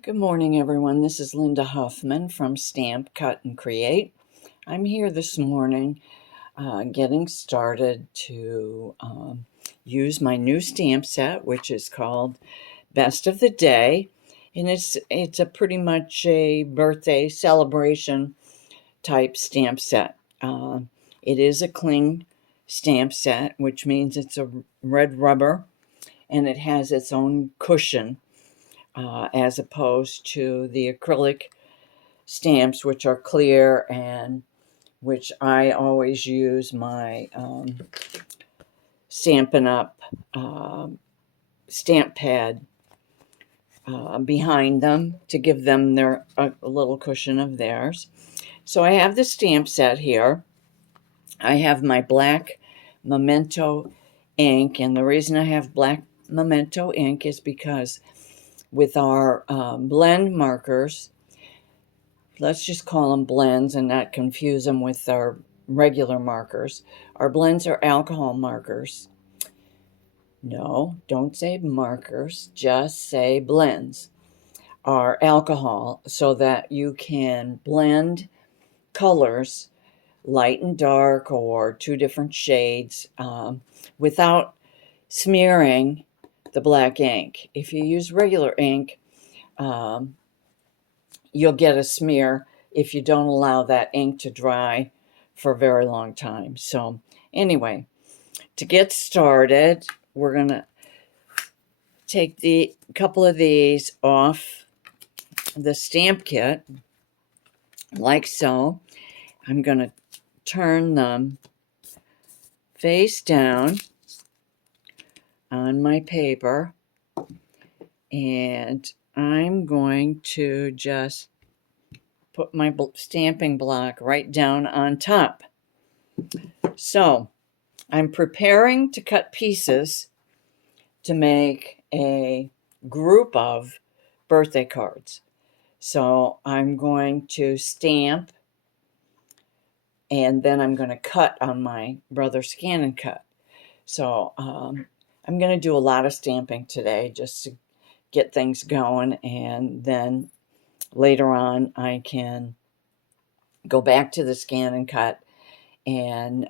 Good morning, everyone. This is Linda Huffman from Stamp, Cut, and Create. I'm here this morning getting started to use my new stamp set, which is called Best of the Day. And it's a pretty much a birthday celebration type stamp set. It is a cling stamp set, which means it's a red rubber and it has its own cushion as opposed to the acrylic stamps, which are clear and which I always use my Stampin' Up! Stamp pad behind them to give them a little cushion of theirs. So I have the stamp set here. I have my black Memento ink, and the reason I have black Memento ink is because with our blend markers, let's just call them blends and not confuse them with our regular markers. Our blends are alcohol markers. No, don't say markers, just say blends are alcohol so that you can blend colors, light and dark, or two different shades without smearing the black ink. If you use regular ink, you'll get a smear if you don't allow that ink to dry for a very long time. So anyway, to get started, we're going to take the couple of these off the stamp kit like so. I'm going to turn them face down on my paper, and I'm going to just put my stamping block right down on top. So I'm preparing to cut pieces to make a group of birthday cards. So I'm going to stamp, and then I'm going to cut on my Brother Scan and Cut. So I'm going to do a lot of stamping today just to get things going, and then later on I can go back to the Scan and Cut and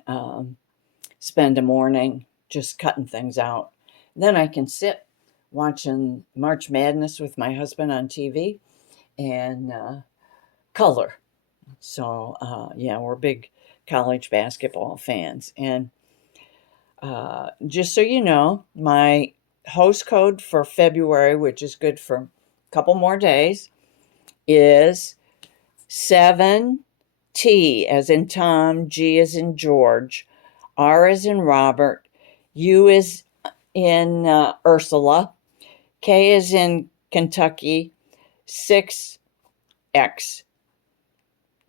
spend a morning just cutting things out. Then I can sit watching March Madness with my husband on TV and color. So, yeah, we're big college basketball fans. And just so you know, my host code for February, which is good for a couple more days, is 7T as in Tom, G as in George, R as in Robert, U is in Ursula, K is in Kentucky, 6X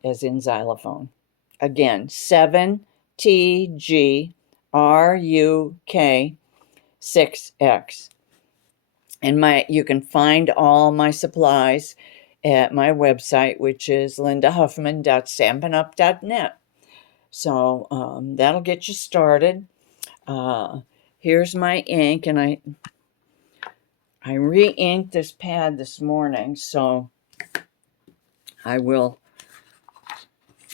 as in xylophone. Again, 7TGRUK 6X. And you can find all my supplies at my website, which is lindahuffman.stampinup.net. So that'll get you started. Here's my ink, and I re-inked this pad this morning, so I will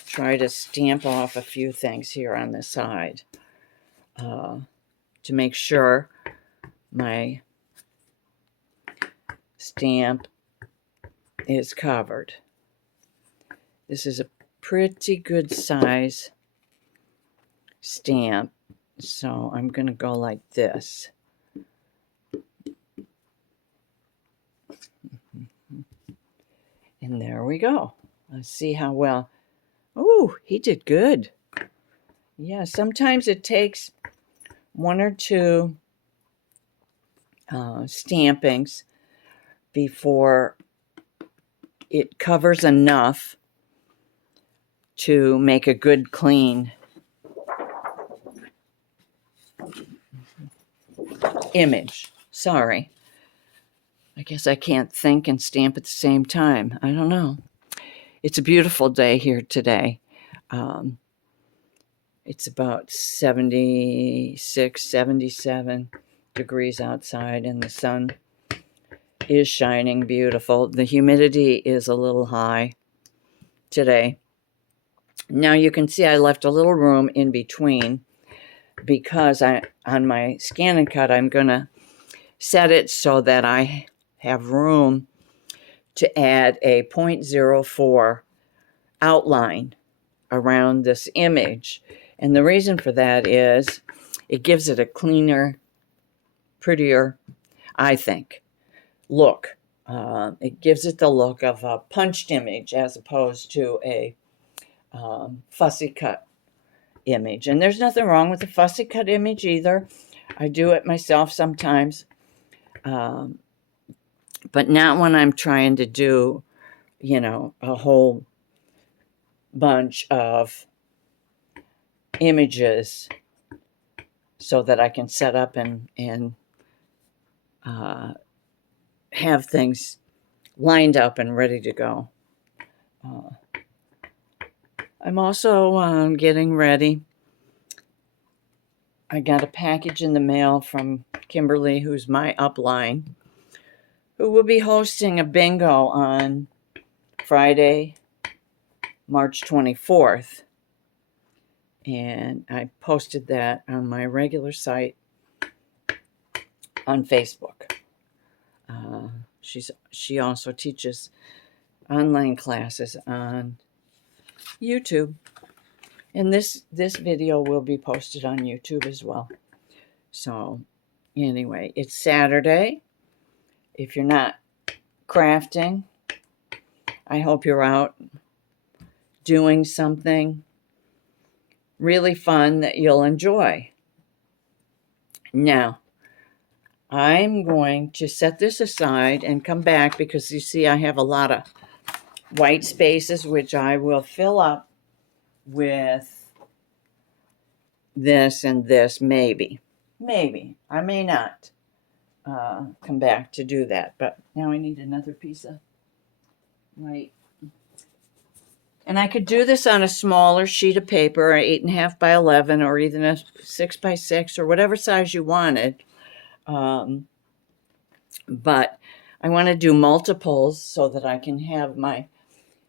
try to stamp off a few things here on the side to make sure my stamp is covered. This is a pretty good size stamp, so I'm going to go like this. And there we go. Let's see how well. Oh, he did good. Yeah, sometimes it takes one or two stampings before it covers enough to make a good clean image. Sorry. I guess I can't think and stamp at the same time. I don't know. It's a beautiful day here today. It's about 76, 77 degrees outside, and the sun is shining beautiful. The humidity is a little high today. Now you can see I left a little room in between because on my Scan and Cut, I'm going to set it so that I have room to add a 0.04 outline around this image. And the reason for that is it gives it a cleaner, prettier, I think, look. It gives it the look of a punched image as opposed to a fussy cut image. And there's nothing wrong with a fussy cut image either. I do it myself sometimes. But not when I'm trying to do, a whole bunch of images so that I can set up and have things lined up and ready to go. I'm also getting ready. I got a package in the mail from Kimberly, who's my upline, who will be hosting a bingo on Friday, March 24th. And I posted that on my regular site on Facebook. She also teaches online classes on YouTube. And this video will be posted on YouTube as well. So anyway, it's Saturday. If you're not crafting, I hope you're out doing something really fun that you'll enjoy. Now, I'm going to set this aside and come back because you see I have a lot of white spaces, which I will fill up with this and this, maybe. I may not come back to do that, but now I need another piece of white. And I could do this on a smaller sheet of paper, 8.5 by 11, or even a 6 by 6, or whatever size you wanted. But I want to do multiples so that I can have my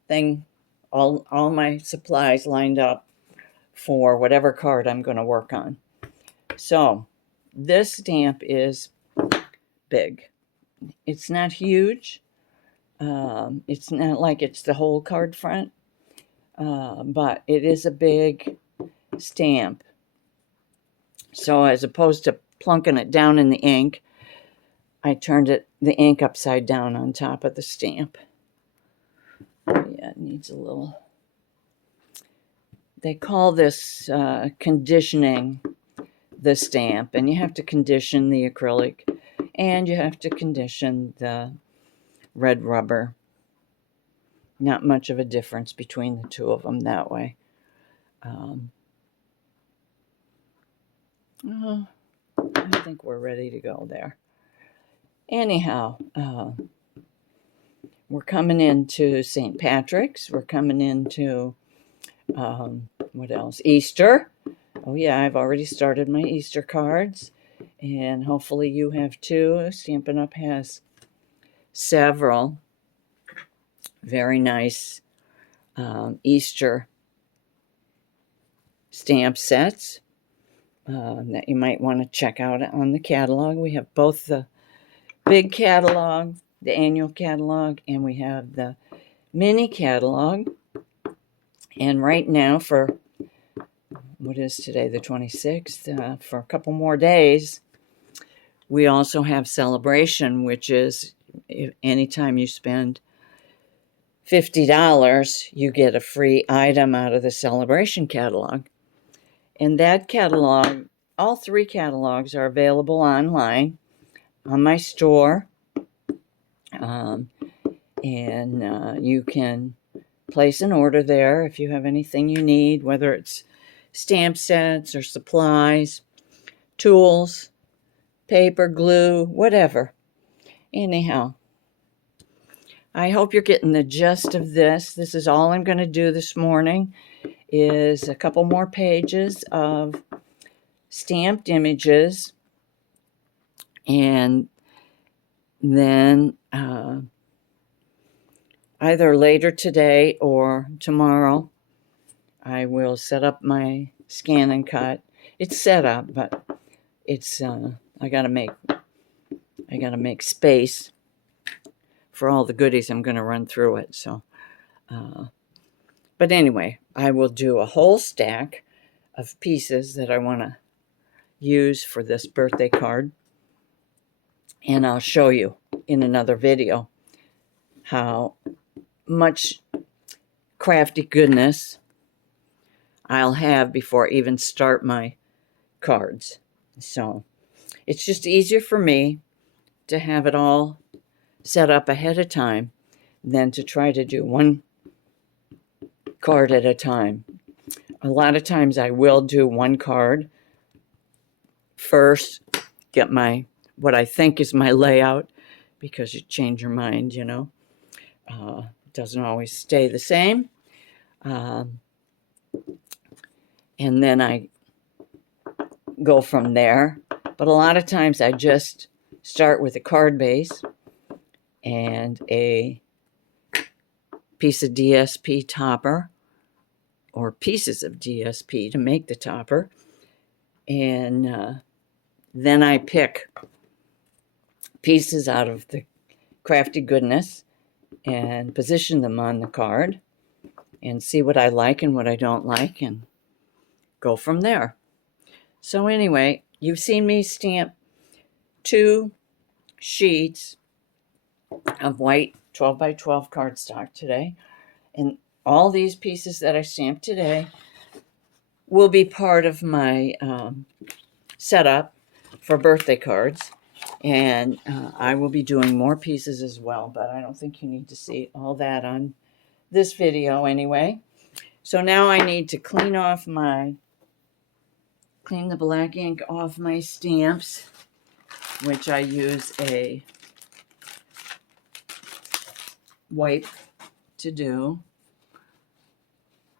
thing, all my supplies lined up for whatever card I'm going to work on. So this stamp is big. It's not huge. It's not like it's the whole card front, but it is a big stamp. So as opposed to plunking it down in the ink, I turned the ink upside down on top of the stamp. Yeah, it needs a little... They call this conditioning the stamp, and you have to condition the acrylic, and you have to condition the red rubber. Not much of a difference between the two of them that way. I think we're ready to go there. Anyhow, we're coming into St. Patrick's. We're coming into, what else? Easter. Oh yeah, I've already started my Easter cards. And hopefully you have too. Stampin' Up! Has several very nice Easter stamp sets that you might want to check out on the catalog. We have both the big catalog, the annual catalog, and we have the mini catalog. And right now, for what is today, the 26th, for a couple more days, we also have Celebration, which is anytime you spend $50, you get a free item out of the Celebration catalog. And that catalog, all three catalogs are available online on my store. And you can place an order there if you have anything you need, whether it's stamp sets or supplies, tools, paper, glue, whatever. Anyhow, I hope you're getting the gist of this. This is all I'm going to do this morning, is a couple more pages of stamped images, and then either later today or tomorrow, I will set up my scan and cut. It's set up, but it's I gotta make space for all the goodies I'm gonna run through it. So, but anyway, I will do a whole stack of pieces that I want to use for this birthday card, and I'll show you in another video how much crafty goodness I'll have before I even start my cards. So it's just easier for me to have it all set up ahead of time than to try to do one card at a time. A lot of times I will do one card first, get what I think is my layout, because you change your mind, It doesn't always stay the same. And then I go from there. But a lot of times I just start with a card base and a piece of DSP topper, or pieces of DSP to make the topper. And then I pick pieces out of the crafty goodness and position them on the card and see what I like and what I don't like and go from there. So anyway, you've seen me stamp 2 sheets of white 12 by 12 cardstock today. And all these pieces that I stamped today will be part of my setup for birthday cards. And I will be doing more pieces as well, but I don't think you need to see all that on this video anyway. So now I need to clean the black ink off my stamps, which I use a wipe to do.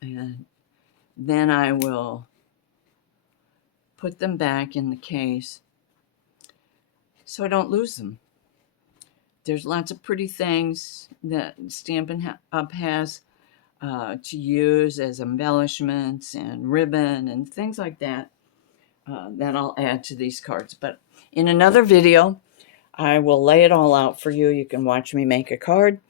And then I will put them back in the case so I don't lose them. There's lots of pretty things that Stampin' Up! Has to use as embellishments and ribbon and things like that that I'll add to these cards. But in another video, I will lay it all out for you. You can watch me make a card.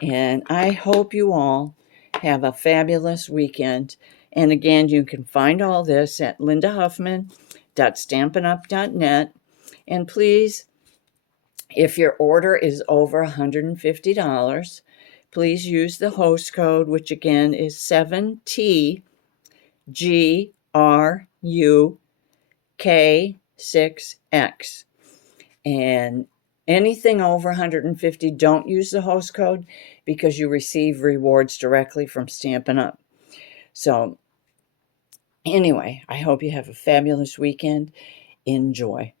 And I hope you all have a fabulous weekend. And again, you can find all this at lindahuffman.stampinup.net. And please, if your order is over $150, please use the host code, which again is 7TGRUK6X. And anything over $150, don't use the host code because you receive rewards directly from Stampin' Up. So anyway, I hope you have a fabulous weekend. Enjoy.